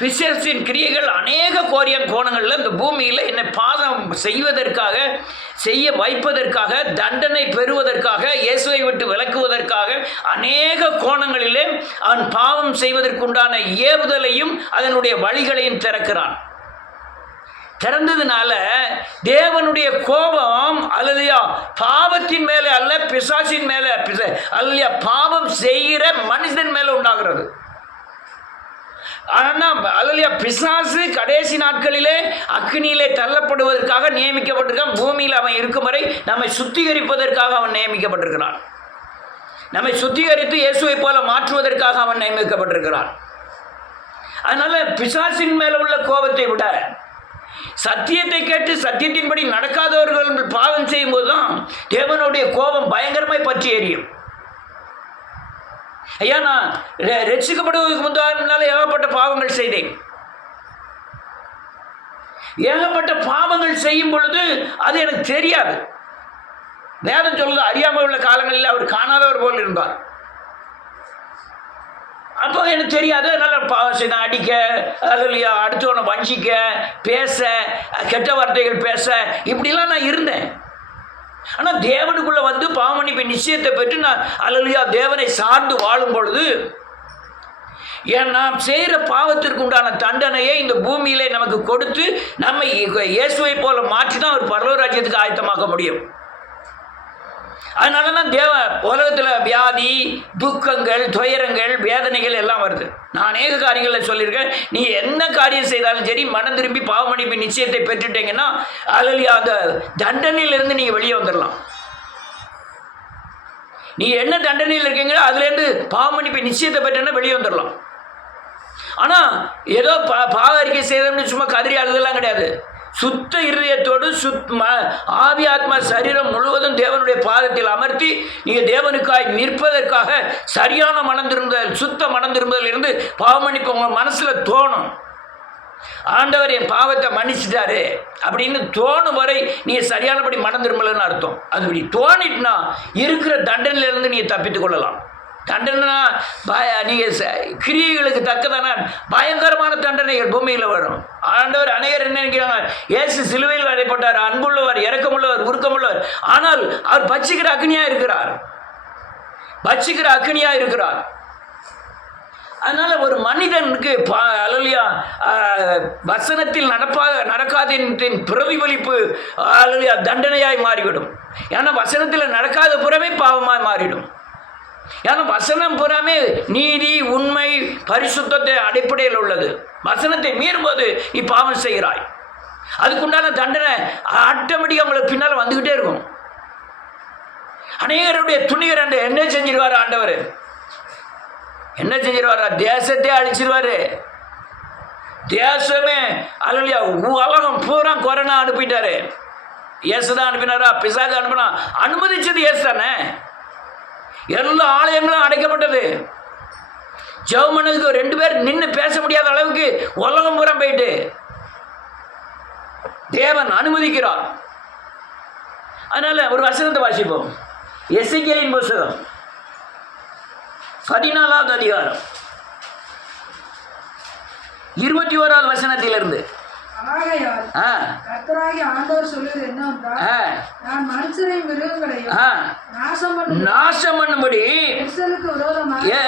பிசாசின் கிரியைகள் அநேக கோணங்களில் இந்த பூமியில் என்னை பாதம் செய்வதற்காக, செய்ய வைப்பதற்காக, தண்டனை பெறுவதற்காக, இயேசுவை விட்டு விலக்குவதற்காக அநேக கோணங்களிலே அவன் பாவம் செய்வதற்குண்டான ஏவுதலையும் அதனுடைய வழிகளையும் திறக்கிறான். திறந்ததுனால தேவனுடைய கோபம் அல்லையா பாவத்தின் மேலே அல்ல, பிசாசின் மேலே அல்லையா பாவம் செய்கிற மனுஷன் மேலே உண்டாகிறது. ஆனால் அல்லையா பிசாசு கடைசி நாட்களிலே அக்னியிலே தள்ளப்படுவதற்காக நியமிக்கப்பட்டிருக்கான். பூமியில் அவன் இருக்கும் வரை நம்மை சுத்திகரிப்பதற்காக அவன் நியமிக்கப்பட்டிருக்கிறான். நம்மை சுத்திகரித்து இயேசுவை போல மாற்றுவதற்காக அவன் நியமிக்கப்பட்டிருக்கிறான். அதனால பிசாசின் மேல உள்ள கோபத்தை விட சத்தியத்தை கேட்டு சத்தியத்தின்படி நடக்காதவர்கள் பாவம் செய்யும் போதுதான் தேவனுடைய கோபம் பயங்கரமாய் பற்றி எரியும். ஐயா, நான் ரட்சிக்கப்படுவதற்கு முன்னால ஏகப்பட்ட பாவங்கள் செய்தேன். ஏகப்பட்ட பாவங்கள் செய்யும் பொழுது அது எனக்கு தெரியாது. வேதம் சொல்லுது, அறியாமல் உள்ள காலங்களில் அவர் காணாதவர் போல் இருந்தார். அப்போ எனக்கு தெரியாது. அதனால் பாவம் செய்த, அடிக்க, இல்லையா அடுத்தவனை வஞ்சிக்க, பேச, கெட்ட வார்த்தைகள் பேச, இப்படிலாம் நான் இருந்தேன். ஆனால் தேவனுக்குள்ளே வந்து பாவமன்னிப்பு நிச்சயத்தை பெற்று நான் அல்லையா தேவனை சார்ந்து வாழும் பொழுது நாம் செய்கிற பாவத்திற்கு உண்டான தண்டனையை இந்த பூமியிலே நமக்கு கொடுத்து நம்மை இயேசுவை போல மாற்றி தான் ஒரு பரலோக ராஜ்யத்துக்கு ஆயத்தமாக்க முடியும். அதனால தான் உலகத்தில் வியாதி, துக்கங்கள், துயரங்கள், வேதனைகள் எல்லாம் வருது. நான் அநேக காரியங்களில் சொல்லியிருக்கேன். நீ என்ன காரியம் செய்தாலும் சரி, மனம் திரும்பி பாவமன்னிப்பு நிச்சயத்தை பெற்றுட்டீங்கன்னா அல்லையா அந்த தண்டனையிலிருந்து நீங்கள் வெளியே வந்துடலாம். நீ என்ன தண்டனையில் இருக்கீங்களோ அதுலேருந்து பாவமன்னிப்பு நிச்சயத்தை பெற்றுன்னா வெளியே வந்துடலாம். ஆனால் ஏதோ பாவ அறிக்கை செய்தோம்னு சும்மா கதறி அழுதெல்லாம் கிடையாது. சுத்த இருதயத்தோடு ஆவி ஆத்மா சரீரம் முழுவதும் தேவனுடைய பாதத்தில் அமர்த்தி நீங்கள் தேவனுக்காய் நிற்பதற்காக சரியான மனம் திரும்புதல், சுத்த மனம் திரும்புதல் இருந்து பாவமன்னிப்பு உங்கள் மனசில் தோணும். ஆண்டவர் என் பாவத்தை மன்னிச்சிட்டாரு அப்படின்னு தோணும் வரை நீங்கள் சரியானபடி மனம் திரும்பலன்னு அர்த்தம். அது இப்படி தோணிட்டுனா இருக்கிற தண்டனையிலிருந்து நீங்கள் தப்பித்துக் கொள்ளலாம். தண்டனைனா நீங்கள் கிரியைகளுக்கு தக்கதான பயங்கரமான தண்டனைகள் பூமியில் வரும். ஆண்டவர் அநேகர் என்ன நினைக்கிறாங்க, இயேசு சிலுவையில் அறையப்பட்டார், அன்புள்ளவர், இரக்கமுள்ளவர், உருக்கமுள்ளவர். ஆனால் அவர் பட்சிக்கிற அக்னியாக இருக்கிறார். அதனால ஒரு மனிதனுக்கு அல்லையா வசனத்தில் நடக்காததின் பிரதிபலிப்பு அல்லையா தண்டனையாய் மாறிவிடும். ஏன்னா வசனத்தில் நடக்காத புறமே பாவமாய் மாறிடும். ஏன்னா வசனம் புறாமே நீதி, உண்மை, பரிசுத்தத்தை அடிப்படையில் உள்ளது. வசனத்தை மீறும்போது நீ பாவம் செய்கிறாய். அதுக்குண்டான தண்டனை ஆட்டோமேட்டிக்காக உங்களுக்கு பின்னால் வந்துக்கிட்டே இருக்கும். அநேகருடைய துணிகர் என்ன செஞ்சிருவார் ஆண்டவர்? என்ன செஞ்சிருவாரா? தேசத்தை அழிச்சிருவாரு. தேசமே அல்லையா உலகம் பூரா கொரோனா அனுப்பிட்டாரு. இயேசு தான் அனுப்பினாரா? பிசாசு அனுப்பினா? அனுமதிச்சது இயேசு தானே. எல்லா ஆலயங்களும் அடைக்கப்பட்டது. ஜெபமனுக்கு 2 பேர் நின்று பேச முடியாத அளவுக்கு உலகம் பூரா போயிட்டு தேவன் அனுமதிக்கிறார். அதனால ஒரு வசனத்தை வாசிப்போம். எசேக்கியேலின் புத்தகம் 14வது அதிகாரம் 21வது வசனத்திலிருந்து. கர்த்தராகிய ஆண்டவர் சொல்லுவது என்னவென்றால், நான் மனுஷரை மிருகங்களையும் நாசம் பண்ணும்படி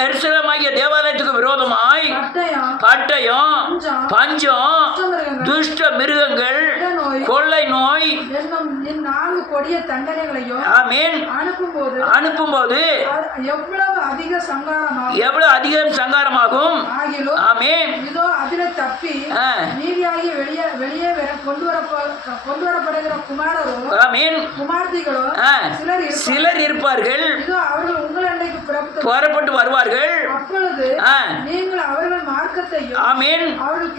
எருசலேமாகிய தேவாலயத்துக்கு விரோதமாய் பட்டயம், பஞ்சம், துஷ்ட மிருகங்கள், கொள்ளை நோய் என்னும் 4 கொடிய தண்டனைகளையும் அனுப்பும்போது எவ்வளவு அதிகம் சங்காரமாகும். ஆமென். இதோ அதிலே தப்பி நீதியாகி வெளியே கொண்டு வரப்படுகிற குமார்த்திகளோ சிலர் இருப்பார்கள். அவர்கள் உங்கள் அண்டைக்கு புறப்பட்டு வருவார்கள். அப்பொழுது நீங்கள் அவர்கள் மார்க்கத்தையும் அவர்கள்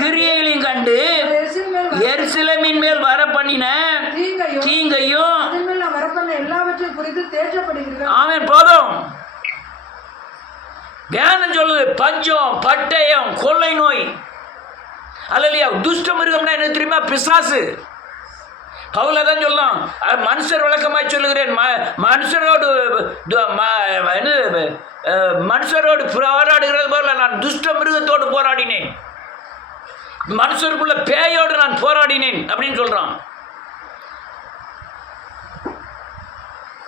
கிரியைகளையும் கண்டு எருசலேமின் மேல் வர பண்ணின தீங்கையும் எல்லாவற்றையும் குறித்து தேற்றப்படுகிறீர்கள். ஆமென். போதும். வேதம் சொல்லுது, பஞ்சம், பட்டயம், கொள்ளை நோய் அல்லையா துஷ்ட மிருகம்னா என்ன தெரியுமா? பிசாசு. பவுல் தான் சொல்லலாம், மனுஷர் விளக்கமாய் சொல்லுகிறேன், மனுஷரோடு போராடுகிறது போல நான் துஷ்ட மிருகத்தோடு போராடினேன். மனுஷருக்குள்ள பேயோடு நான் போராடினேன் அப்படின்னு சொல்றான்.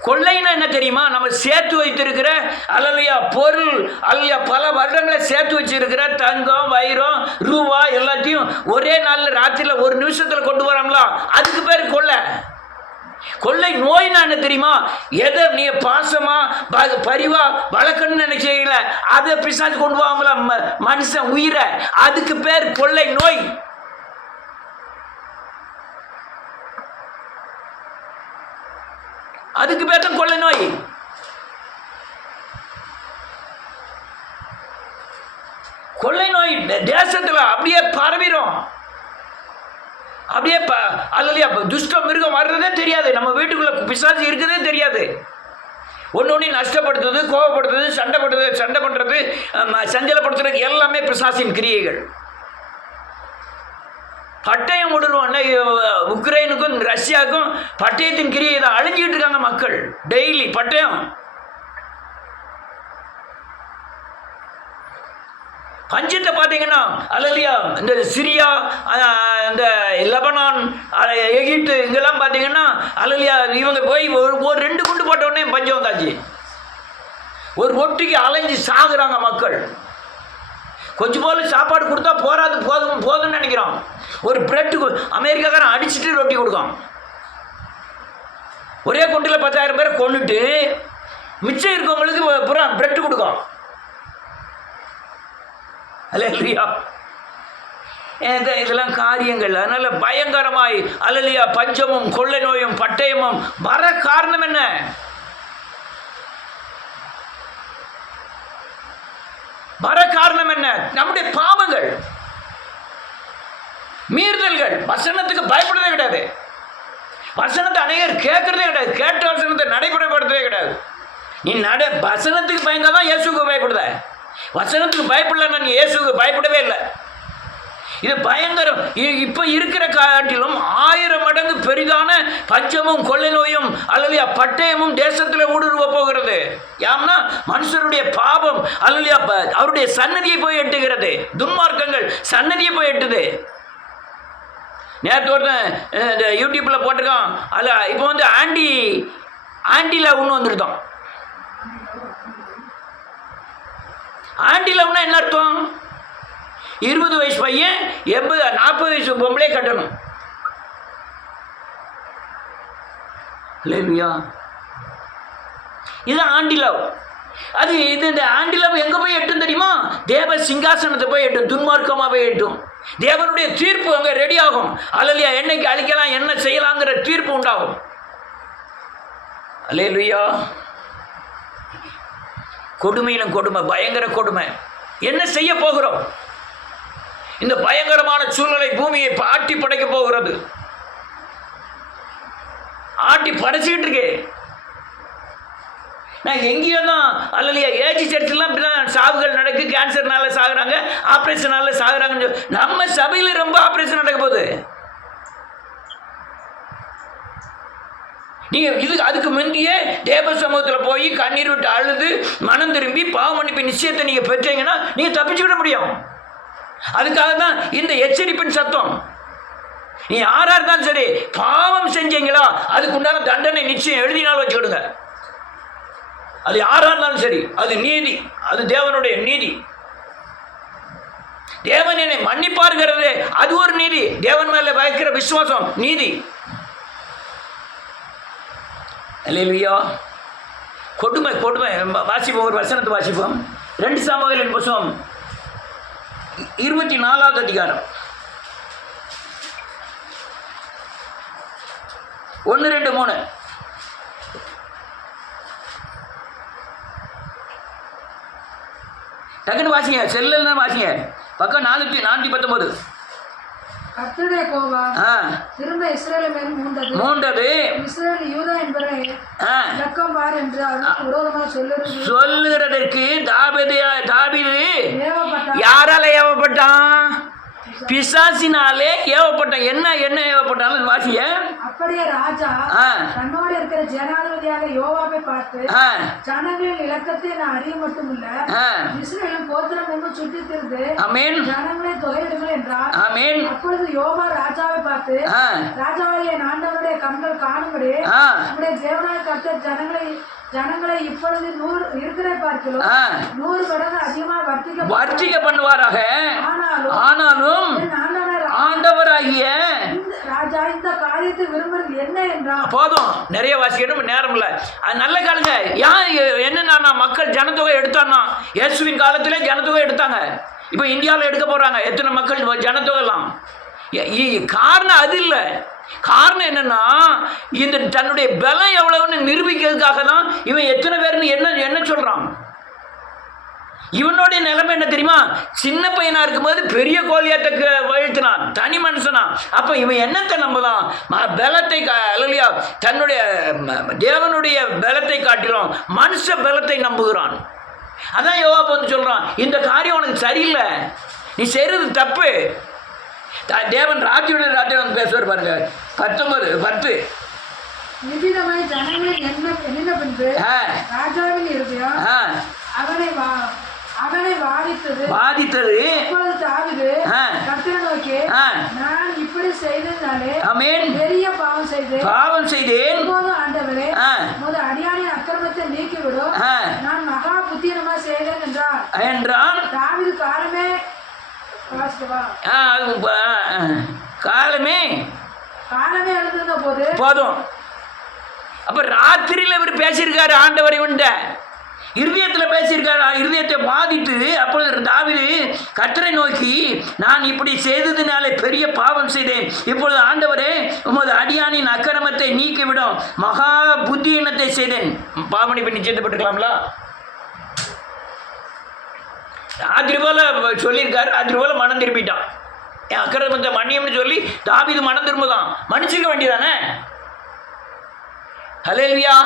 கொள்ளைன்னா என்ன தெரியுமா? நம்ம சேர்த்து வைத்திருக்கிற அல்லையா பொருள், அல்லையா பல வருடங்களை சேர்த்து வச்சிருக்கிற தங்கம், வைரம், ரூபா எல்லாத்தையும் ஒரே நாளில் ராத்திரியில் ஒரு நிமிஷத்தில் கொண்டு வரோம்ல, அதுக்கு பேர் கொள்ளை. கொள்ளை நோய்னா என்ன தெரியுமா? எதை நீ பாசமா பரிவா வளர்க்கணும்னு நினைச்சீங்கள அதை பிசாசு கொண்டு போவாங்களா மனுஷன் உயிரை, அதுக்கு பேர் கொள்ளை நோய். அதுக்கு பேர் தான் கொள்ளை நோய். கொள்ளை நோய் தேசத்துல அப்படியே பரவிடும். அப்படியே அல்லையா துஷ்ட மிருகம் வர்றதே தெரியாது, நம்ம வீட்டுக்குள்ள பிசாசு இருக்கதே தெரியாது. ஒன்று நஷ்டப்படுத்துறது, கோபப்படுத்துறது, சண்டை பண்ணுறது, சஞ்சலப்படுத்துறது எல்லாமே பிசாசின் கிரியைகள். பட்டயம் விடுவோம்னா உக்ரைனுக்கும் ரஷ்யாவுக்கும் பட்டயத்தின் கிரியை தான். அழிஞ்சிட்டு இருக்காங்க மக்கள் டெய்லி பட்டயம். பஞ்சத்தை பார்த்தீங்கன்னா அல்லையா இந்த சிரியா, இந்த லெபனான், எகிப்து இங்கெல்லாம் பார்த்தீங்கன்னா அல்லையா இவங்க போய் ஒரு 2 குண்டு போட்ட உடனே பஞ்சம் வந்தாச்சு. ஒரு ரொட்டிக்கு அலைஞ்சு சாகுறாங்க மக்கள். கொஞ்சம் போல சாப்பாடு கொடுத்தா போதும்னு நினைக்கிறோம். ஒரு பிரெட்டுக்கு அமெரிக்காக்காரன் அடிச்சுட்டு ரொட்டி கொடுக்கும். ஒரே குண்டில் 10,000 பேரை கொண்டுட்டு மிச்சம் இருக்கவங்களுக்கு புறம் பிரெட்டு கொடுக்கும். அல்லையா இதெல்லாம் காரியங்கள். அதனால பயங்கரமாய் அல்லையா பஞ்சமும் கொள்ளை நோயும் பட்டயமும் வர காரணம் என்ன? வர காரணம் என்ன? நம்முடைய பாவங்கள், மீறுதல்கள். வசனத்துக்கு பயப்படுறதே கிடையாது. வசனத்தை அநேகர் கேட்கறதே கிடையாது. கேட்ட வசனத்தை நடைமுறைப்படுத்துறதே கிடையாது. நீ வசனத்துக்கு பயந்தாதான் இயேசுக்கு பயப்படுத. வசனத்துக்கு பயப்படல, நீ இயேசுக்கு பயப்படவே இல்லை. இது பயங்கரம். இப்போ இருக்கிற காட்டிலும் 1000 மடங்கு பெரிதான பஞ்சமும் கொள்ளை நோயும் அல்லையா பட்டயமும் தேசத்தில் ஊடுருவ போகிறது. யாம்னா மனுஷருடைய பாவம் அல்லையா அவருடைய சன்னதியை போய் எட்டுகிறது. துன்மார்க்கங்கள் சன்னதியை போய் எட்டுது. நேற்று ஒருத்தன் இந்த யூடியூப்பில் போட்டிருக்கான். அல்ல இப்போ வந்து ஆண்டி லவ்னு வந்துருந்தோம். ஆண்டி லவ்னா என்ன அர்த்தம்? 20 வயசு பையன் 40 வயசு பொம்பளை கட்டணும். இல்லையா? இது ஆண்டி லவ். அது இந்த ஆண்டி லவ் எங்கே போய் எட்டும் தெரியுமா? தேவ சிங்காசனத்தை போய் எட்டும், துன்மார்க்கமாக போய் எட்டும். தேவனுடைய தீர்ப்பு அங்கே ரெடி ஆகும். அல்லையா என்னைக்கு அழிக்கலாம், என்ன செய்யலாங்கிற தீர்ப்பு உண்டாகும். அல்லேலூயா. கொடுமையிலும் கொடுமை, பயங்கர கொடுமை. என்ன செய்ய போகிறோம்? இந்த பயங்கரமான சூழ்நிலை பூமியை ஆட்டி படைக்க போகிறது. ஆட்டி படைச்சிக்கிட்டு இருக்கே. நான் எங்கேயோ தான் அல்லையா ஏஜி சர்ச்செல்லாம் இப்படிதான் சாவுகள் நடக்கு. கேன்சர்னால சாகுறாங்க, ஆப்ரேஷனால சாகுறாங்கன்னு. நம்ம சபையில் ரொம்ப ஆப்ரேஷன் நடக்க போகுது. நீங்கள் அதுக்கு முந்தையே தேவ சமூகத்தில் போய் கண்ணீர் விட்டு அழுது மனம் திரும்பி பாவ மன்னிப்பு நிச்சயத்தை நீங்கள் பெற்றீங்கன்னா நீங்கள் தப்பிச்சுக்கிட முடியும். அதுக்காக தான் இந்த எச்சரிப்பின் சத்தம். நீ யாரா இருந்தாலும் சரி, பாவம் செஞ்சீங்களா அதுக்கு உண்டான தண்டனை நிச்சயம் எழுதினாலும் வச்சுக்கிடுங்க. அது யாரா இருந்தாலும் சரி, அது நீதி, அது தேவனுடைய நீதி. தேவன் என்னை மன்னிப்பாருங்கிறது அது ஒரு நீதி. தேவன் மேல வைக்கிற விசுவாசம் நீதி. அல்லேலூயா. கொடுமை கொடுமை. வாசிப்போம், ஒரு வசனத்தை வாசிப்போம். 2 சாமுவேலின் புத்தகம் 24வது அதிகாரம் 1, 2, 3. டக்குன்னு வாசிங்க, செல்லுன்னு வாசிங்க. பக்கம் 419. கர்த்தருடைய கோபம் திரும்ப இஸ்ரவேல் மேல் மூண்டது. இஸ்ரவேல் யூதா என்பவரை இலக்கம் பார் என்று அவருக்கு விரோதமாக சொல்லுகிறதற்கு தாவீது யாரால ஏவப்பட்டான்? பிசாசினாலே ஏவப்பட்டான். என்ன ஏவப்பட்டாலும் வாசிய. அப்படியே ராஜா தன்னோடு இருக்கிற ஜனாதிபதியாக யோவாபை பார்த்து, ஜனங்களின் இலக்கத்தை நான் அறிய மட்டும் இல்ல, இஸ்ரவேலின் கோத்திரம் எங்கும் சுற்றி திரிந்து ஜனங்களை தொகையிடுங்கள் என்றார். அப்பொழுது யோவா ராஜாவை பார்த்து, ராஜாவாகிய ஆண்டவருடைய கண்கள் காணும்படி நம்முடைய தேவனாய கர்த்தர் ஜனங்களை இப்பொழுது 100 இருக்கிற பார்க்கிறோம் 100 மடங்கு அதிகமாக வர்த்திக்க பண்ணுவாராக. ஆனாலும் ஆண்டவராகிய ராஜா இந்த காரியத்தை விரும்புறது என்ன என்றால், போதும், நிறைய வாசிக்கணும், நேரம் இல்லை. அது நல்ல காலங்க. என்னன்னா மக்கள் ஜனத்தொகை எடுத்தான்னா, இயேசுவின் காலத்திலே ஜனத்தொகை எடுத்தாங்க. இப்போ இந்தியாவில் எடுக்க போறாங்க. எத்தனை மக்கள் ஜனத்தொகைலாம். காரணம் அது இல்லை. காரணம் என்னன்னா, இந்த தன்னுடைய பலம் எவ்வளவுன்னு நிரூபிக்கிறதுக்காக தான் இவன் எத்தனை பேர்னு என்ன சொல்றான். இவனுடைய நிலைமை என்ன தெரியுமா? சின்ன பையனா இருக்கும்போது பெரிய கோலியாத்தை வீழ்த்தினான், தனி மனுஷனா. அப்ப இவன் என்னத்தை நம்பலாம்? பலத்தை இல்லையா, தன்னுடைய தேவனுடைய பலத்தை காட்டிலும் மனுஷ பலத்தை நம்புகிறான். அதான் யோவாப் வந்து சொல்றான், இந்த காரியம் உனக்கு சரியில்லை, நீ செய்யறது தப்பு. தேவன் ராத்திரியுடைய ராத்திரி வந்து பேசுவார் பாருங்க. 19:10 நிதிதமாய் ஜனங்களை எண்ணின பின்பு ராஜாவின் இருதயம் அவனை வாதித்தது. தாவீது கர்த்தரை நோக்கி, நான் இப்படி செய்ததாலே பெரிய பாவம் செய்தேன். ஆண்டவரே, உமது அடியானின் அக்கிரமத்தை நீக்கிவிடும், நான் மகா புத்திரமா செய்தேன் என்றான். தாவீது காலமே எழுந்திருந்த போது போதும். அப்ப ராத்திரியில் இவர் பேசியிருக்காரு, ஆண்டவர் இவன்ட இருதயத்தில் பேசியிருக்காரு, இருதயத்தை பாதித்து. அப்பொழுது தாவீது கர்த்தரை நோக்கி, நான் இப்படி செய்ததினாலே பெரிய பாவம் செய்தேன். இப்பொழுது ஆண்டவரே, உமது அடியானின் அக்கிரமத்தை நீக்கிவிடும், மகா புத்தியினத்தை செய்தேன். பாவனை பண்ணி சேர்த்துப்பட்டுக்கலாம்ல. ராத்திரி போல சொல்லியிருக்காரு, ராத்திரி போல மனம் திரும்பிட்டான். என் அக்கிரமத்தை மன்னியம்னு சொல்லி தாவீது மனம் திரும்புதான். மன்னிச்சிக்க வேண்டியதானே? ஹல்லேலூயா.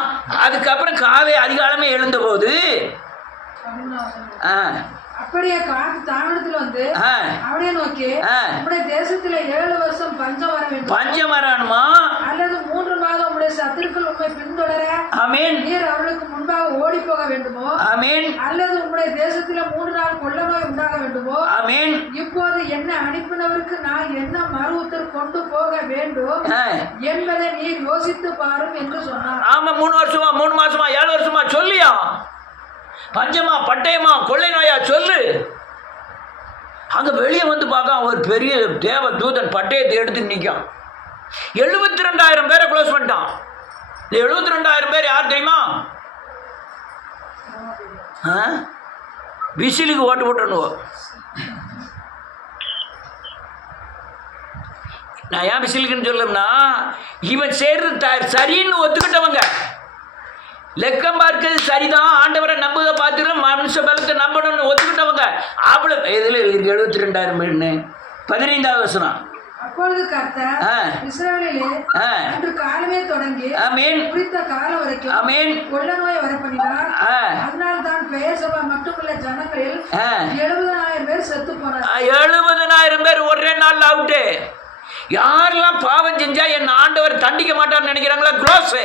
அதுக்கப்புறம் காலை அதிகாலமே எழுந்த போது அப்படியே காத்து தாவணத்தில் வந்து அவனைய நோக்கி, உம்முடைய தேசத்துல 7 வருஷம் பஞ்சம் வர வேண்டும். பஞ்சம் வரணுமா? அல்லது 3 மாதம் உம்முடைய சத்துருக்கள் உம்மை பின்தொடர நீர் அவர்களுக்கு முன்பாக ஓடி போக வேண்டுமோ? அல்லது உம்முடைய தேசத்துல 3 நாள் கொள்ள நோய் உண்டாக வேண்டுமோ? இப்போது என்ன அனுப்பினவருக்கு நான் என்ன மறு உத்தரவு கொண்டு போக வேண்டும் என்பதை நீர் யோசித்து பாரும் என்று சொன்னார். ஆமா, 3 வருஷமா 3 மாசமா 7 வருஷமா சொல்லியா? பஞ்சமா, பட்டயமா, கொள்ளை நோயா சொல்லு. அங்க வெளியே வந்து பார்க்க ஒரு பெரிய தேவ தூதன் பட்டயத்தை எடுத்து நிற்கான். 72,000 பேரை க்ளோஸ் பண்ணிட்டான். 72,000 பேர் யார் தெரியுமா? விசிலுக்கு ஓட்டு போட்டனுவோம். நான் ஏன் விசிலுக்குன்னு சொல்லணும்னா, இவன் செய்யறது சரின்னு ஒத்துக்கிட்டவங்க, லெக்கம் பார்க்கிறது சரிதான், ஆண்டவரை நம்புவதை பார்த்துட்டு மனுஷ பலத்தை நம்பணும்னு ஒத்துக்கிட்டவங்க. அவ்வளவு இதில் 72,000 பேர்னு 15வது வசனம். அப்பொழுது கர்த்தர் இஸ்ரவேலிலே அன்று காலமே தொடங்கி குறித்த காலம் வரைக்கும் கொள்ள நோய் வரப்பண்ணினார். அதனால் தான் பெயர் சபை மட்டுமல்ல ஜனங்களில் 70,000 பேர் செத்து போனார். 70,000 பேர் ஒரே நாள் அவுட்டு. யாரெல்லாம் பாவம் செஞ்சா என் ஆண்டவர் தண்டிக்க மாட்டார்னு நினைக்கிறாங்களா? க்ளோஸ்.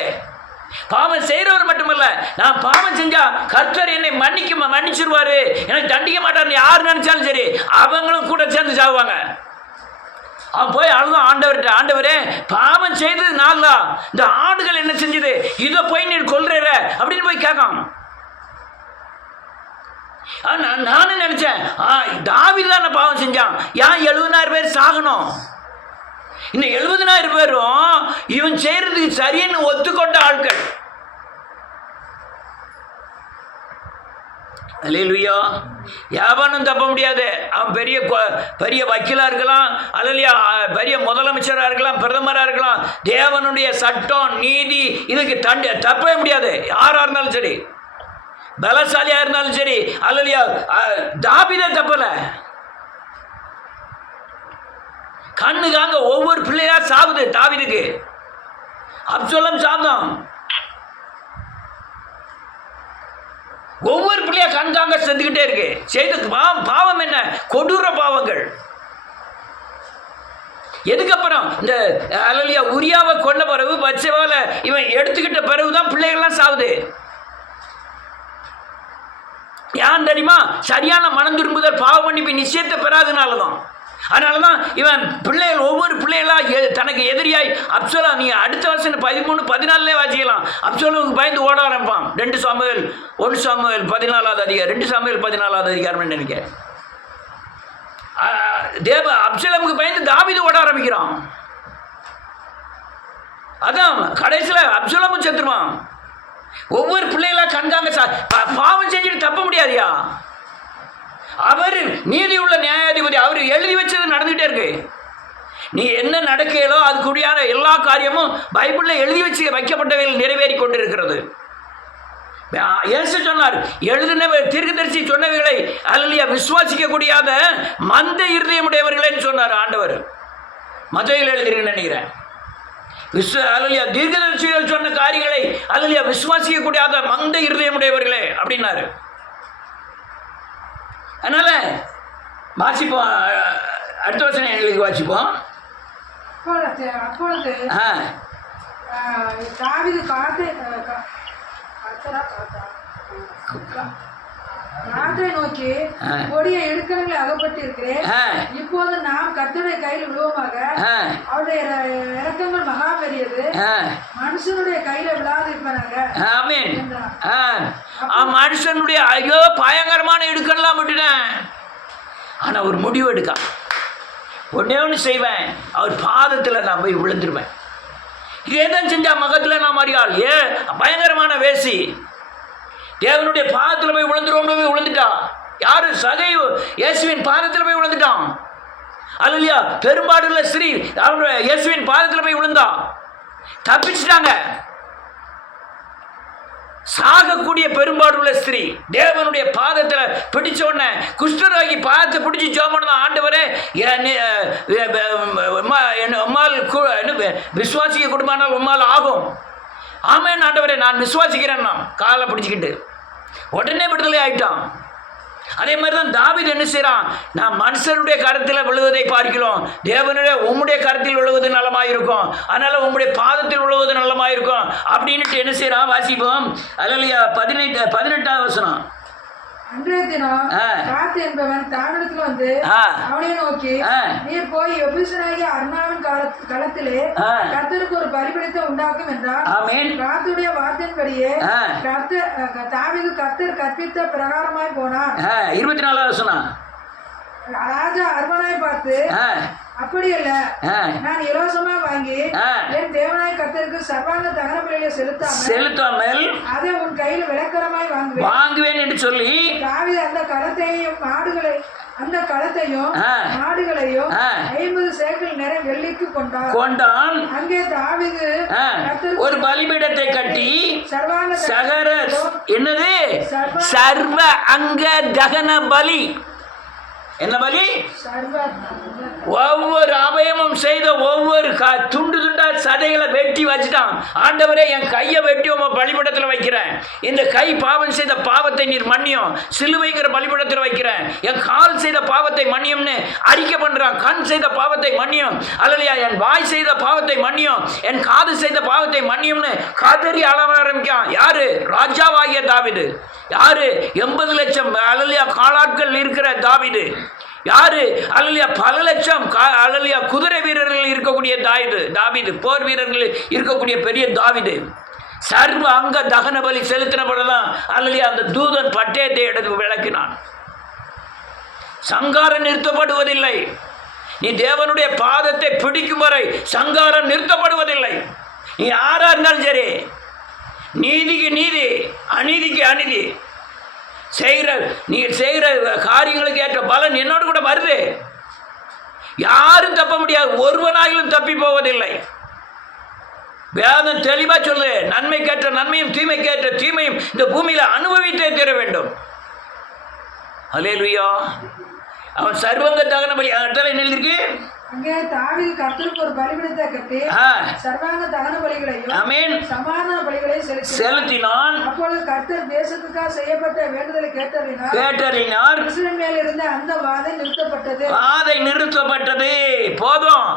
பாவம் செய்கிறவர் மட்டுமல்ல, நான் பாவம் செஞ்சா கர்த்தர் என்னை மன்னிச்சிருவாரு, எனக்கு தண்டிக்க மாட்டார்னு யார் நினைச்சாலும் சரி, அவங்களும் கூட சேர்ந்து சாவுவாங்க. அவன் போய் அழுதான் ஆண்டவர்கிட்ட, ஆண்டவரே பாவம் செய்தது நான் தான், இந்த ஆடுகள் என்ன செஞ்சது, இதை போய் நீ கொல்ற அப்படின்னு போய் கேட்கான். நானும் நினைச்சேன், தாவீது தானே பாவம் செஞ்சான், ஏன் 70,000 பேர் சாகணும்? இந்த 70,000 பேரும் இவன் செய்யறதுக்கு சரின்னு ஒத்துக்கொண்ட ஆட்கள். அல்லேலூயா. யாவனும் தப்ப முடியாது. அவன் பெரிய வக்கீலாக இருக்கலாம், அல்லையா பெரிய முதலமைச்சராக இருக்கலாம், பிரதமராக இருக்கலாம். தேவனுடைய சட்டம் நீதி இதுக்கு தப்பவே முடியாது. யாராக இருந்தாலும் சரி, பலசாலியாக இருந்தாலும் சரி, அல்லையா தாவீதே தப்பலை. கண்ணுக்காங்க ஒவ்வொரு பிள்ளையா சாகுது தாவீதுக்கு. அப்சலோம் சாந்தம், ஒவ்வொரு பிள்ளையா கண்காங்க செத்துக்கிட்டே இருக்கு. செய்த பாவம் என்ன? கொடூர பாவங்கள். எதுக்கப்புறம் இந்த அல்லேலூயா உரியாவை கொண்ட பிறகு பத்சேபால இவன் எடுத்துக்கிட்ட பிறகுதான் பிள்ளைகள்லாம் சாவுது. ஏன் தெரியுமா? சரியான மனம் திரும்புதல், பாவ மன்னிப்பு நிச்சயத்தை பெறாதனால தான். அதனால தான் இவன் பிள்ளைகள் ஒவ்வொரு பிள்ளைகளாக தனக்கு எதிரியாய் அப்சலோம், நீ அடுத்த வருஷம் 13-14 வாசிக்கலாம், அப்சலோமுக்கு பயந்து ஓட ஆரம்பிப்பான். 2 சாமுவேல் 1 சாமுவேல் 14வது அதிகாரம், 2 சாமுவேல் 14வது அதிகாரம் நினைக்கிறேன். அப்சலோமுக்கு பயந்து தாவீது ஓட ஆரம்பிக்கிறான். அதான் கடைசியில் அப்சலோமும் செத்துருவான். ஒவ்வொரு பிள்ளைகளாக கண்காங்க பாவம் செஞ்சுட்டு தப்ப முடியாதியா. அவர் நீதி உள்ள நியாயாதிபதி, அவர் எழுதி வச்சது நடந்துகிட்டே இருக்கு. நீ என்ன நடக்கையிலோ அதுக்குடியான எல்லா காரியமும் பைபிளில் எழுதி வச்சு வைக்கப்பட்டவைகள் நிறைவேறி கொண்டிருக்கிறது. இயேசு சொன்னார், எழுதின தீர்க்கதரிசி சொன்னவைகளை அல்லேலூயா விசுவாசிக்க கூடியாத மந்த இருதயமுடையவர்களேன்னு சொன்னார் ஆண்டவர். மத்தேயுவில் எழுதிருக்கேன்னு நினைக்கிறேன். அல்லேலூயா தீர்க்கதரிசிகள் சொன்ன காரியங்களை அல்லேலூயா விசுவாசிக்க கூடியாத மந்த இருதயமுடையவர்களே அப்படின்னாரு. அதனால வாசிப்போம், அடுத்த வருஷம் எங்களுக்கு வாசிப்போம். அப்பொழுது தாவீது காத்தை நோக்கி, கொடிய இடுக்கணில் அகப்பட்டு இருக்கிறேன், இப்போது நாம் கர்த்தருடைய கையில் விழுவோமாக, அவருடைய இரக்கங்கள் மகா பெரியது, மனுஷனுடைய கையில விழாது இருப்பாங்க. மனுஷனுடைய ஐயோ பயங்கரமான இடுக்கெல்லாம் விட்டுனேன். ஆனா ஒரு முடிவு எடுக்க ஒன்னே ஒன்று செய்வேன், அவர் பாதத்தில் நான் போய் விழுந்துருவேன். இதேதான் செஞ்சா மகத்தில் நான் மறியாள். பயங்கரமான வேசி தேவனுடைய பாதத்தில் போய் விழுந்துட்டா. யாரு? சகைவு இயேசுவின் பாதத்தில் போய் விழுந்துட்டான். அல்லேலூயா பெரும்பாடுள்ள ஸ்ரீ அவருடைய இயேசுவின் பாதத்தில் போய் விழுந்தா, தப்பிச்சிட்டாங்க. சாகக்கூடிய பெரும்பாடுள்ள ஸ்திரீ தேவனுடைய பாதத்தில் பிடிச்ச உடனே குஷ்டரோகி பாதத்தை பிடிச்சி ஜோமன் ஆண்டவரே விசுவாசிக்க குடும்பம் உம்மால் ஆகும். ஆமேன் ஆண்டவரே நான் விசுவாசிக்கிறேன். நான் காலை பிடிச்சிக்கிட்டு உடனே விடுதலை ஆயிட்டான். அதே மாதிரி தான் தாவீது என்ன செய்கிறான்? நான் மனுஷருடைய கரத்தில் விழுவதை பார்க்கிறோம், தேவனுடைய உம்முடைய கரத்தில் விழுவது நலமாயிருக்கும், அதனால உம்முடைய பாதத்தில் விழுவது நலமாயிருக்கும் அப்படின்ட்டு என்ன செய்கிறான்? வாசிப்போம். அல்லேலூயா 18வது வசனம். அன்றைய தினம் காத்து என்பவன் தானிடத்தில் வந்து அவனை நோக்கி, நீர் போய் எபூசியனாகிய அர்னாவின் களத்திலே கர்த்தருக்கு ஒரு பலிபீடத்தை உண்டாக்கும் என்றார். காத்துடைய வார்த்தையின்படியே தாவீது கர்த்தர் கற்பித்த பிரகாரமாய் போனார். 24வது வசனம். ராஜா அர்வனாய் பார்த்து, அப்படி அல்ல, நான் இலவசமா வாங்கி என் தேவனாய் கர்த்தருக்கு சர்வாங்க தகன பலிகளை செலுத்தாமல் அதை உன் கையில் விளக்கரமாய் வாங்குவேன் என்று சொல்லி தாவீது அந்த களத்தையும் மாடுகளையும் 50 சேக்கல் நிறைய வெள்ளிக்கு கொண்டான். அங்கே தாவீது ஒரு பலிபீடத்தை கட்டி சர்வ அங்க தகன பலி, என்ன பலி? ஒவ்வொரு அவயமும் செய்த ஒவ்வொரு துண்டு துண்டா சதைகளை வெட்டி வச்சுட்டான். ஆண்டவரே என் கையை வெட்டி உங்க பலிபீடத்தில் வைக்கிறேன், இந்த கை பாவம் செய்த பாவத்தை நீர் மன்னியும், சிலுவைங்கிற பலிபீடத்தில் வைக்கிறேன், என் கால் செய்த பாவத்தை மன்னியும்னு அறிக்கை பண்றான். கண் செய்த பாவத்தை மன்னியும், அல்லையா என் வாய் செய்த பாவத்தை மன்னியும், என் காது செய்த பாவத்தை மன்னியும்னு காதறி அளவ ஆரம்பிக்கான். யாரு? ராஜாவாகிய தாவீது. யாரு? 80 லட்சம் அல்லையா காலாட்கள் இருக்கிற தாவீது. யாரு? அல்லேலூயா பல லட்சம் அல்லேலூயா குதிரை வீரர்கள் இருக்கக்கூடிய தாவீது, போர் வீரர்கள் இருக்கக்கூடிய பெரிய தாவீது சர்வ அங்க தகன பலி செலுத்தினப்படலாம். அல்லேலூயா அந்த தூதன் பட்டயத்தை எடுத்து விளக்கினான். சங்காரம் நிறுத்தப்படுவதில்லை. நீ தேவனுடைய பாதத்தை பிடிக்கும் வரை சங்காரம் நிறுத்தப்படுவதில்லை. நீ யாரா இருந்தாலும் சரி, நீதிக்கு நீதி, அநீதிக்கு அநீதி, நீங்கள் செய்கிற காரியங்களுக்கு ஏற்ற பலன் என்னோடு கூட வருது. யாரும் தப்ப முடியாது, ஒருவனாயிலும் தப்பி போவதில்லை. வேதம் தெளிவா சொல்லு, நன்மைக்கேற்ற நன்மையும் தீமைக்கேற்ற தீமையும் இந்த பூமியில அனுபவித்தே தீர வேண்டும். அல்லேலூயா. அவன் சர்வங்க தகன பலி என்ன எழுதிருக்கு? அங்கே தாவீது கர்த்தருக்கு ஒரு பலிபீடத்தை கட்டி சர்வாங்க தகன பலிகளையும் சமாதான பலிகளையும் செலுத்தினான். அப்பொழுது கர்த்தர் தேசத்துக்காக செய்யப்பட்ட வேண்டுதலை கேட்டறினார். இஸ்ரவேலில் இருந்த அந்த வாதை நிறுத்தப்பட்டது. போதும்.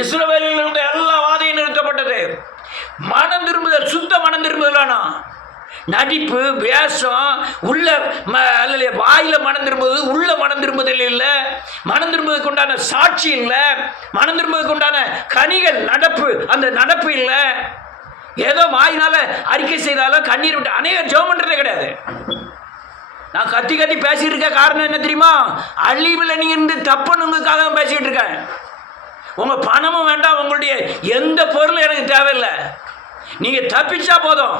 இஸ்ரவேலில் இருந்த எல்லா வாதையும் நிறுத்தப்பட்டது. மனம் திரும்புதல், சுத்த மனம் திரும்புதலானா நடிப்பு வேஷம் உள்ள வாயில மனம் திரும்புவது, உள்ள மனம் திரும்புதல் இல்லை. மனம் திரும்புவதற்கு உண்டான சாட்சி இல்லை. மனம் திரும்புவதற்கு உண்டான கனிகள் நடப்பு, அந்த நடப்பு இல்லை. ஏதோ வாயினால அறிக்கை செய்தாலும் கண்ணீர் விட்டு அநேகர் ஜெபம் பண்றதே கிடையாது. நான் கத்தி கத்தி பேசிட்டு இருக்க காரணம் என்ன தெரியுமா? அழிவில் நீங்க இருந்து தப்பணுங்களுக்காக பேசிட்டு இருக்கேன். உங்க பணமும் வேண்டாம், உங்களுடைய எந்த பொருளும் எனக்கு தேவையில்லை. நீங்க தப்பிச்சா போதும்.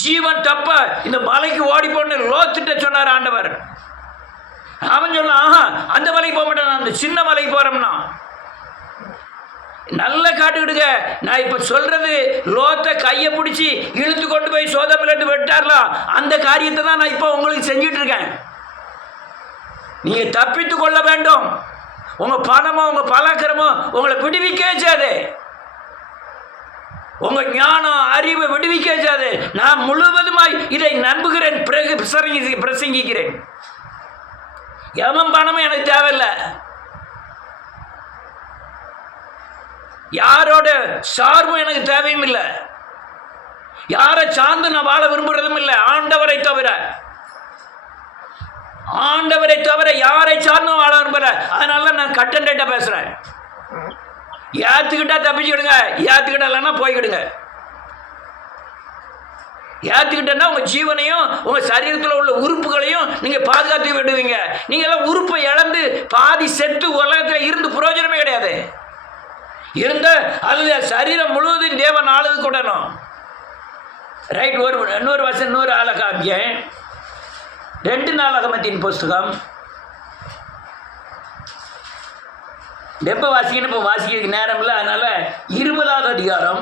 ஜீவன் தப்ப இந்த மலைக்கு ஓடி போன்னு லோத்துட்ட சொன்னார் ஆண்டவர். அவன் சொன்னான், அந்த மலைக்கு போக மாட்டேன், அந்த சின்ன மலைக்கு போறோம்னா. நல்ல காட்டுக்கிடுங்க. நான் இப்ப சொல்றது லோத்த கையை பிடிச்சி இழுத்து கொண்டு போய் சோதமில் விட்டார்லாம், அந்த காரியத்தை தான் நான் இப்போ உங்களுக்கு செஞ்சிட்டு இருக்கேன். நீங்க தப்பித்து கொள்ள வேண்டும். உங்க பணமோ உங்க பலாக்கிரமோ உங்களை விடுவிக்க வச்சாது. உங்க ஞானம் அறிவை விடுவிக்க வச்சாது. நான் முழுவதுமாய் இதை நம்புகிறேன், பிறகு பிரசங்கிக்கிறேன். எவன் பணமும் எனக்கு தேவையில்லை. யாரோட சார்பும் எனக்கு தேவையும் இல்லை. யாரை சார்ந்து நான் வாழ விரும்புறதும் இல்லை. ஆண்டவரை தவிர, ஆண்டவரை தவிர யாரை சார்ந்தும் வாழ விரும்புற. அதனால நான் கட்டன் ரேட்டா பேசுறேன். ஏத்துக்கிட்டா தப்பிச்சுக்கிடுங்க, ஏத்துக்கிட்டா போய்கிடுங்க. ஏத்துக்கிட்டா உங்க ஜீவனையும் உங்க சரீரத்தில் உள்ள உறுப்புகளையும் நீங்க பாதுகாத்து விடுவீங்க. நீங்க எல்லாம் உறுப்பை இழந்து பாதி செத்து உலகத்தில் இருந்து பிரயோஜனமே கிடையாது. இருந்த அல்லது சரீரம் முழுவதும் தேவன் ஆளுது கூடணும். ரைட். இன்னொரு வருஷம் இன்னொரு ஆளை காமிக்கேன். 2 நாளாகமத்தின் புஸ்தகம் எப்போ வாசிக்கணும், இப்போ வாசிக்கிறதுக்கு நேரம் இல்லை. அதனால 20வது அதிகாரம்.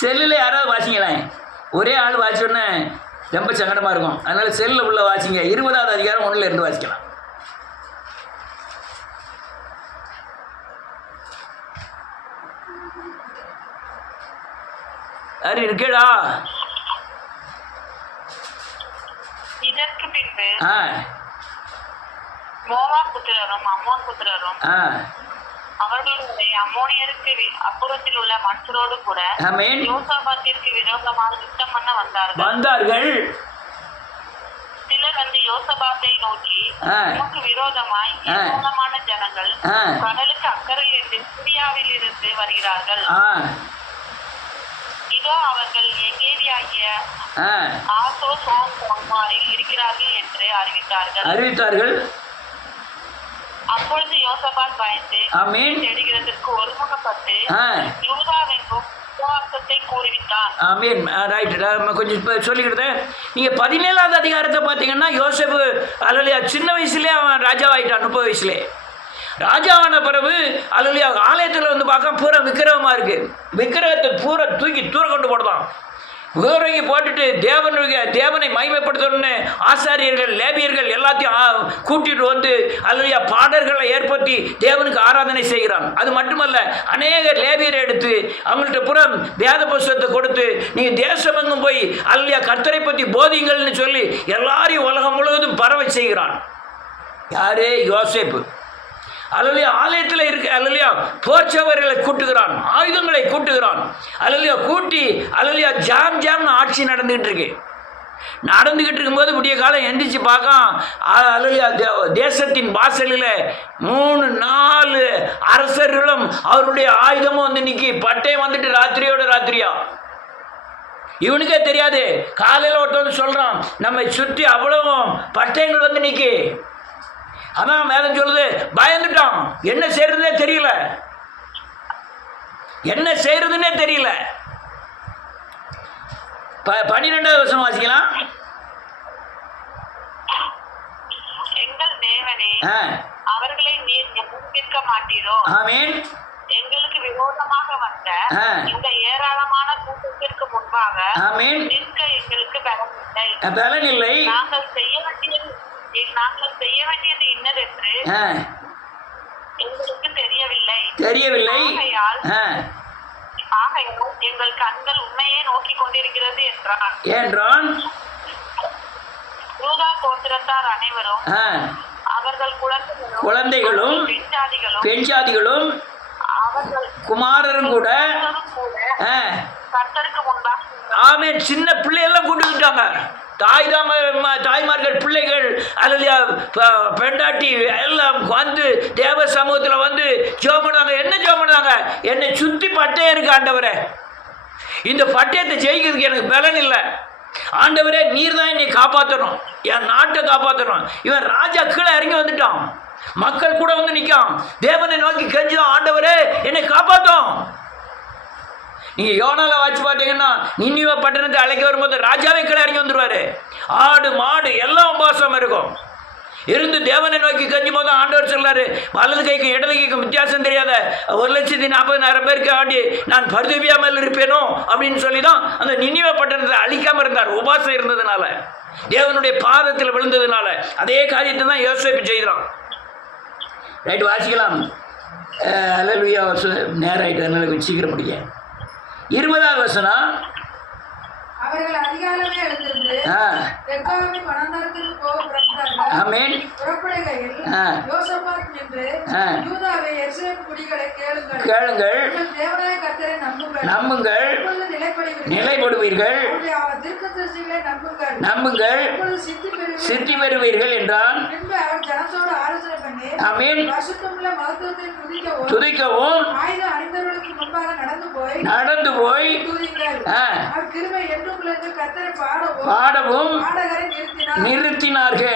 செல்லில் யாராவது வாசிங்களேன். ஒரே ஆள் வாசிச்சோன்னே ரொம்ப சங்கடமாக இருக்கும். அதனால செல்லில் உள்ள வாசிங்க. 20வது அதிகாரம் 1-2 வாசிக்கலாம். யாரு இருக்கேடா? இதற்கு பின்பு மோவாப் புத்திரரும் அம்மோன் புத்திரரும் அவர்களுடைய அம்மோனியருக்கு அப்புறத்தில் உள்ள மனுஷரோடு கூட யோசாபாத்திற்கு விரோதமாக யுத்தம் பண்ண வந்தார்கள். சிலர் வந்து யோசபாத்தை நோக்கி, நமக்கு விரோதமாய் ஏராளமான ஜனங்கள் கடலுக்கு அக்கறையில் சிரியாவில் இருந்து வருகிறார்கள். இதோ அவர்கள் எங்கேரியாகிய ஆசோசோமாரில் இருக்கிறார்கள் என்று அறிவித்தார்கள். அப்பொழுது யோசபாத் பயந்து தேடுகிறதற்கு ஒருமுகப்பட்டு யூதாவெங்கும் உபவாசத்தை கூறிவிட்டான். ஆமென். ரைட். கொஞ்சம் சொல்லிக்கிட்டு நீங்க 17வது அதிகாரத்தை பார்த்தீங்கன்னா, யோசேப்பு அல்லையா சின்ன வயசுலேயே அவன் ராஜாவாயிட்டான். 30 வயசுலேயே ராஜாவான பிறகு அல்லையா ஆலயத்தில் வந்து பார்க்க பூரா விக்கிரகமாக இருக்கு. விக்கிரகத்தை பூரா தூக்கி தூர கொண்டு போடுதான். விக்கிரகி போட்டுட்டு தேவனை மகிமைப்படுத்தணும்னு ஆசாரியர்கள் லேபியர்கள் எல்லாத்தையும் கூட்டிட்டு வந்து அல்லையா பாடல்களை ஏற்படுத்தி தேவனுக்கு ஆராதனை செய்கிறான். அது மட்டுமல்ல, அநேக லேபியரை எடுத்து அவங்கள்ட்ட புறம் வேத புஸ்தகத்தை கொடுத்து நீங்கள் தேசமெங்கும் போய் அல்லையா கர்த்தரை பற்றி போதிங்கள்னு சொல்லி எல்லாரையும் உலகம் முழுவதும் பரவ செய்கிறான். யாரே? யோசேப்பு. அல்லையா ஆலயத்தில் இருக்க அல்லையா போர்ச்சவர்களை கூட்டுகிறான், ஆயுதங்களை கூட்டுகிறான். அல்லையா கூட்டி அல்லையா ஜாம்னு ஆட்சி நடந்துகிட்டு இருக்கும்போது விடிய காலம் எந்திரிச்சு பார்க்க அல்லையா தேசத்தின் வாசலில் 3-4 அரசர்களும் அவருடைய ஆயுதமும் வந்து நிற்கி பட்டயம் வந்துட்டு ராத்திரியா. இவனுக்கே தெரியாது. காலையில் ஒருத்தவங்க சொல்றான், நம்மை சுற்றி அவ்வளவும் பட்டயங்கள் வந்து நிற்கி. அதான் வேதம் சொல்லுது, பயந்துட்டான். என்ன செய்யறதுன்னே தெரியல. 12வது வசனம் வாசிக்கலாம். எங்கள் தேவனே, அவர்களை நீர் நிற்க மாட்டீரோ? ஆமென். எங்களுக்கு விரோதமாக வந்த இந்த ஏராளமான கூட்டத்திற்கு முன்பாக நிற்க எங்களுக்கு பலன் இல்லை. நாங்கள் செய்ய வேண்டியது இன்னதென்று எங்களுக்கு தெரியவில்லை. ஆகையால் எங்கள் கண்கள் உண்மையே நோக்கி கொண்டிருக்கிறது என்றான். யூதா கோத்திரத்தார் அனைவரும் அவர் அவர்கள் குழந்தைகளும் பெண் ஜாதிகளும் அவர்கள் குமாரரும் கூட கர்த்தருக்கு முன்பாக ஆமென். சின்ன பிள்ளையெல்லாம் கூட்டுக்கிட்டாங்க. தாய்மார்கள் பிள்ளைகள் அதில் பெண்டாட்டி எல்லாம் வந்து தேவ சமூகத்தில் வந்து ஜெபம் பண்ணாங்க. என்ன ஜெபம் பண்ணாங்க? என்னை சுற்றி பட்டயம் இருக்கு ஆண்டவரே, இந்த பட்டயத்தை ஜெயிக்கிறதுக்கு எனக்கு பலன் இல்லை ஆண்டவரே, நீர் தான் என்னை காப்பாற்றணும், என் நாட்டை காப்பாற்றணும். இவன் ராஜா கீழே இறங்கி வந்துட்டான், மக்கள் கூட வந்து நிற்கான், தேவனை நோக்கி கெஞ்சுதான், ஆண்டவரே என்னை காப்பாற்றும். நீங்கள் யோனால வாட்சி பார்த்தீங்கன்னா நினிவே பட்டணத்தை அழைக்க வரும்போது ராஜாவே கீழே இறங்கி வந்துடுவார். ஆடு மாடு எல்லாம் உபாசம் இருக்கும். இருந்து தேவனை நோக்கி கஞ்சும் போது ஆண்டவர் சொல்றாரு, வலது கைக்கும் இடது கைக்கும் வித்தியாசம் தெரியாத 1,40,000 பேருக்கு ஆடி நான் பரிதவியாமல் இருப்பேனோ அப்படின்னு சொல்லி தான் அந்த நினிவே பட்டணத்தை அழிக்காமல் இருந்தார். உபாசம் இருந்ததுனால, தேவனுடைய பாதத்தில் விழுந்ததுனால. அதே காரியத்தை தான் யோசேப்பு செய்கிறான். ரைட், வாசிக்கலாம். அல்லேலூயா. நேரம் ஆகிட்டு, அதனால சீக்கிரம் முடியும். 20வது வசனம். அவர்கள் அதிகாலமே எழுந்திருந்து தெற்காவி வனாந்தரத்துக்கு போக புறப்பட்டார்கள். ஆமென். புறப்படுகையில் யோசபாத் நின்று யூதாவே எருசலேம் குடிகளே கேளுங்கள், உங்கள் தேவனாய கர்த்தரை நம்புங்கள், நிலைப்படுவீர்கள், தீர்க்கதரிசிகளை நம்புங்கள், சித்தி பெறுவீர்கள் என்றான். பின்பு அவர் ஜனத்தோடு ஆலோசனை பண்ணி ஆமென் பரிசுத்தமுள்ள மகத்துவத்தை துதிக்கவும் ஆயுதம் அணிந்தவர்களுக்கு முன்பாக நடந்து போய் துதிங்கள். அவர் கிருபை என்றும் பாடவும்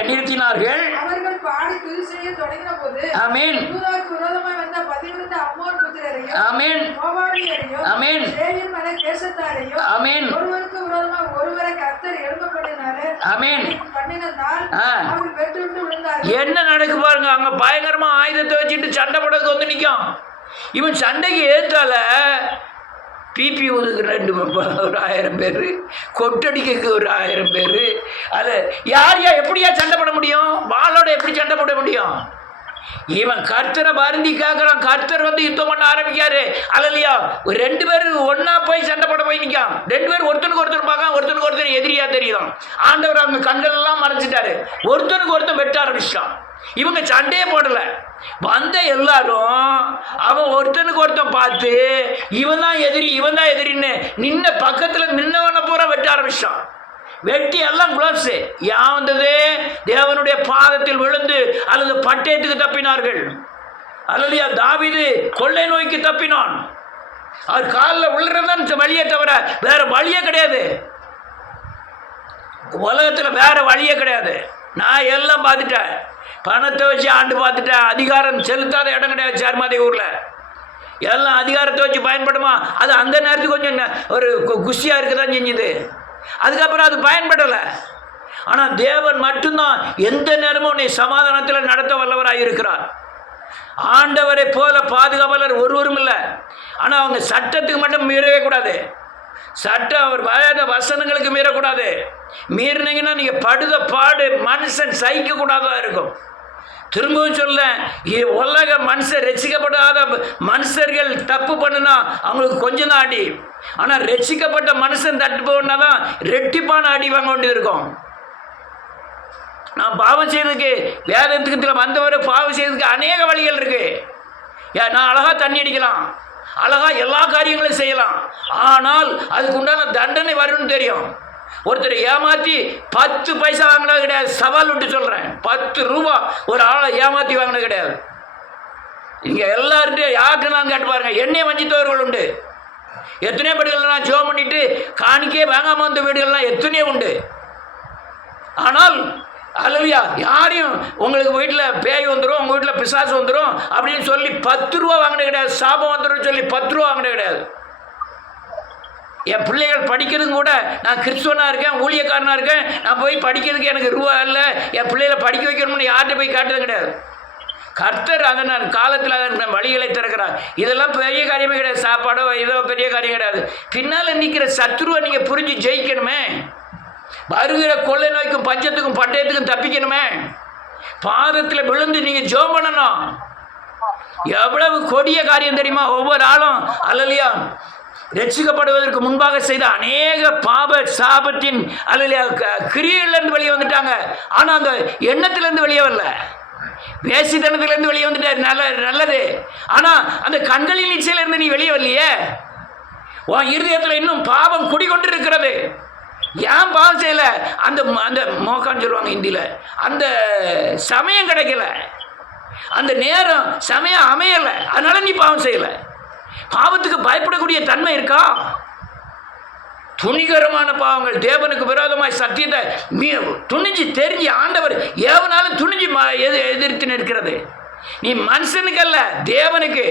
நிறுத்தினார்கள். அவர்கள் பாடி துதி செய்ய தொடங்கின போது ஆமென் யூதாவுக்கு விரோதமாய் வந்த 18 அம்மோன் புத்திரரையும் ஆமென் மோவாபியரையும் ஆமென் சேயீர் மலை தேசத்தாரையும் ஆமென் ஒருவருக்கு விரோதமாக ஒருவரை கர்த்தர் எழும்ப பண்ணினதால் அவர்கள் வெட்டுவிட்டு விழுந்தார்கள். என்ன நடக்கு பாருங்க, அங்க பயங்கரமா ஆயுதத்தை வச்சுட்டு சண்டை போடுறதுக்கு வந்து நிற்கும். இவன் சண்டைக்கு ஏத்தால பிபி ஊதுக்கு 1000 பேர், கொட்டடிக்கு 1000 பேர். அது யாரையா எப்படியா சண்டை போட முடியும்? வாளோட எப்படி சண்டை போட முடியும்? இவன் கர்த்தரை வருந்தி கேட்குறான். கர்த்தர் வந்து யுத்தம் பண்ண ஆரம்பிக்காரு. அல்லையா, 2 பேர் ஒன்னா போய் சண்டை போட போய் நிற்கான். 2 பேர் ஒருத்தனுக்கு ஒருத்தர் பார்க்க, ஒருத்தனுக்கு ஒருத்தர் எதிரியா தெரியும். ஆண்டவர் அவங்க கண்கள் எல்லாம் மறைச்சிட்டாரு. ஒருத்தனுக்கு ஒருத்தர் வெட்ட ஆரம்பிச்சிட்டான். இவங்க சண்டையே போடல. வந்த எல்லாரும் அவன் ஒருத்தனுக்கு ஒருத்தன் பார்த்து இவன் தான் எதிரின்னு நின்ன பக்கத்தில் நின்னவனை பூரா வெட்ட ஆரம்பிச்சான். வெட்டி எல்லாம் குளோஸ். யான் வந்தது தேவனுடைய பாதத்தில் விழுந்து அல்லது பட்டயத்துக்கு தப்பினார்கள். அல்லையா, தாவீது கொள்ளை நோய்க்கு தப்பினான். அவர் காலில் விழுறதான் வழியே தவிர வேற வழியே கிடையாது. உலகத்தில் வேற வழியே கிடையாது. நான் எல்லாம் பார்த்துட்டேன். பணத்தை வச்சு ஆண்டு பார்த்துட்டேன். அதிகாரம் செலுத்தாத இடம் கிடையாது சேர்மாதி ஊரில். எல்லாம் அதிகாரத்தை வச்சு பயன்படுமா? அது அந்த நேரத்துக்கு கொஞ்சம் ஒரு குஷியாக இருக்க தான் செஞ்சுது. அதுக்கப்புறம் அது பயன்படலை. ஆனால் தேவன் மட்டும்தான் எந்த நேரமும் உன்னை சமாதானத்தில் நடத்த வல்லவராக இருக்கிறார். ஆண்டவரை போல பாதுகாவலர் ஒருவரும் இல்லை. ஆனால் அவங்க சட்டத்துக்கு மட்டும் மீறவே கூடாது. சட்டம் அவர் வேத வசனங்களுக்கு மீறக்கூடாது. மீறினீங்கன்னா நீங்கள் படுத பாடு மனுஷன் சகிக்க கூடாதா இருக்கும். திரும்பவும் சொல்ல, உலக மனுஷர் ரசிக்கப்படாத மனுஷர்கள் தப்பு பண்ணுனா அவங்களுக்கு கொஞ்சம் தான் அடி. ஆனால் ரசிக்கப்பட்ட மனுஷன் தட்டு போனா தான் ரெட்டிப்பான அடி வாங்க வேண்டியது இருக்கும். நான் பாவம் செய்யறதுக்கு வேதத்துக்கு வந்தவரை பாவம் செய்யறதுக்கு அநேக வழிகள் இருக்கு. நான் அழகாக தண்ணி அடிக்கலாம், அழகாக எல்லா காரியங்களையும் செய்யலாம். ஆனால் அதுக்கு உண்டான தண்டனை வரும்னு தெரியும். ஒருத்தர் ஏமாற்றி 10 பைசா வாங்கினது கிடையாது. சவால் விட்டு சொல்கிறேன், 10 ரூபா ஒரு ஆளை ஏமாற்றி வாங்கினது கிடையாது. இங்கே எல்லார்ட்டையும் யாருக்கு நான் கேட்டு பாருங்க. எண்ணெய் வஞ்சித்தவர்கள் உண்டு. எத்தனையோ வீடுகள்லாம் ஜோம் பண்ணிட்டு காணிக்கே வாங்காமல் வந்த வீடுகள்லாம் எத்தனையோ உண்டு. ஆனால் அல்லையா, யாரையும் உங்களுக்கு வீட்டில் பேய் வந்துடும், உங்கள் வீட்டில் பிசாசு வந்துடும் அப்படின்னு சொல்லி 10 ரூபா வாங்கினது கிடையாது. சாபம் வந்துடும் சொல்லி 10 ரூபா வாங்கினது கிடையாது. என் பிள்ளைகள் படிக்கிறதும் கூட, நான் கிறிஸ்துவனாக இருக்கேன், ஊழியக்காரனாக இருக்கேன், நான் போய் படிக்கிறதுக்கு எனக்கு ரூபா இல்லை, என் பிள்ளைகளை படிக்க வைக்கணும்னு யார்கிட்ட போய் காட்டுறது கிடையாது. கர்த்தர் அதை நான் காலத்தில் அதை வழிகளை திறக்கிறார். இதெல்லாம் பெரிய காரியமே கிடையாது. சாப்பாடோ இதோ பெரிய காரியம் கிடையாது. பின்னால் நிற்கிற சத்ருவை நீங்கள் புரிஞ்சு ஜெயிக்கணுமே. வருகிற கொள்ளை நோய்க்கும் பஞ்சத்துக்கும் பட்டயத்துக்கும் தப்பிக்கணுமே. பாதத்தில் விழுந்து நீங்கள் ஜெபம் பண்ணணும். எவ்வளவு கொடிய காரியம் தெரியுமா? ஒவ்வொரு ஆளும் அல்லையா ரட்சிக்கப்படுவதற்கு முன்பாக செய்த அநேக பாப சாபத்தின் அல்லையா கிரியையிலிருந்து வெளியே வந்துட்டாங்க. ஆனால் அந்த எண்ணத்திலிருந்து வெளியே வரல. வேசித்தனத்திலேருந்து வெளியே வந்துட்டார், நல்லது. ஆனால் அந்த கண்களின் இச்சையிலேருந்து நீ வெளியே வரலையே. உன் இருதயத்தில் இன்னும் பாவம் குடிகொண்டு இருக்கிறது. ஏன் பாவம் செய்யலை? அந்த அந்த மோக்கான்னு சொல்லுவாங்க ஹிந்தியில், அந்த சமயம் கிடைக்கல, அந்த நேரம் சமயம் அமையலை, அதனால நீ பாவம் செய்யலை. பாவத்துக்கு பயப்படக்கூடிய தன்மை இருக்கா? துணிகரமான பாவங்கள், தேவனுக்கு விரோதமாய் சத்தியத்தை துணிஞ்சு தெரிஞ்சு ஆண்டவர் ஏவனாலும் துணிஞ்சு எதிர்த்து நிற்கிறது. நீ மனுஷனுக்கு அல்ல, தேவனுக்கு.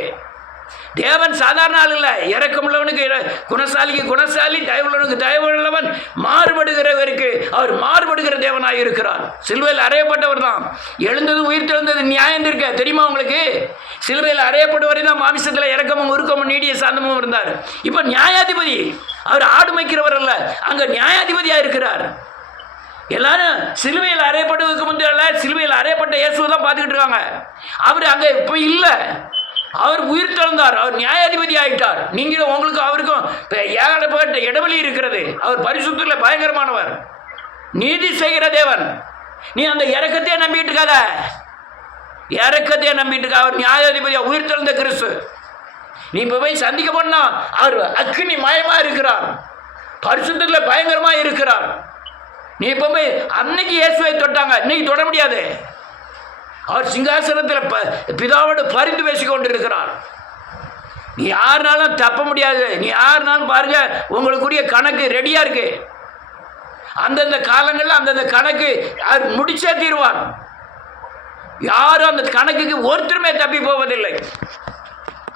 தேவன் சாதாரண ஆள் இல்லை, இறக்கமுள்ளவனுக்கு குணசாலிக்கு குணசாலி, தயவுள்ளவனுக்கு தயவுள்ளவன், மாறுபடுகிறவருக்கு அவர் மாறுபடுகிற தேவனாக இருக்கிறார். சிலுவையில் அறையப்பட்டவர் தான், எழுந்தது உயிர் தெழுந்தது நியாயம் இருக்க தெரியுமா உங்களுக்கு? சிலுவையில் அறையப்படுவரை தான் மாமிசத்தில் இறக்கமும் உருக்கமும் நீடிய சாந்தமும் இருந்தார். இப்போ நியாயாதிபதி, அவர் ஆடு மேய்க்கிறவர் அல்ல, அங்கே நியாயாதிபதியாக இருக்கிறார். எல்லாரும் சிலுவையில் அறையப்படுவதற்கு முந்தைய சிலுவையில் அறையப்பட்ட இயேசுவை தான் பார்த்துக்கிட்டு இருக்காங்க. அவர் அங்கே இப்போ இல்லை, அவர் உயிர் தெழுந்தார், அவர் நியாயாதிபதி ஆகிட்டார். நீங்களும் உங்களுக்கும் அவருக்கும் ஏகப்பட்ட இடைவெளி இருக்கிறது. அவர் பரிசுத்தத்தில் பயங்கரமானவர், நீதி செய்கிற தேவன். நீ அந்த இறக்கத்தையே நம்பிட்டு இருக்காத, இறக்கத்தையே நம்பிட்டு இருக்க. அவர் நியாயாதிபதியாக உயிர் தெழுந்த கிறிஸ்து. நீ இப்போ போய் சந்திக்க போனா அவர் அக்கினி மயமாக இருக்கிறார், பரிசுத்தத்தில் பயங்கரமாக இருக்கிறார். நீ இப்போ போய் அன்னைக்கு இயேசுவை தொட்டாங்க, இன்னைக்கு தொட முடியாது. அவர் சிங்காசனத்தில் பிதாவோடு பரிந்து பேசி கொண்டிருக்கிறார். நீ யாருனாலும் தப்ப முடியாது. நீ யாருனாலும் பாருங்க, உங்களுக்குரிய கணக்கு ரெடியாக இருக்கு. அந்தந்த காலங்களில் அந்தந்த கணக்கு அவர் முடிச்சே தீர்வார். யாரும் அந்த கணக்குக்கு ஒருத்தருமே தப்பி போவதில்லை.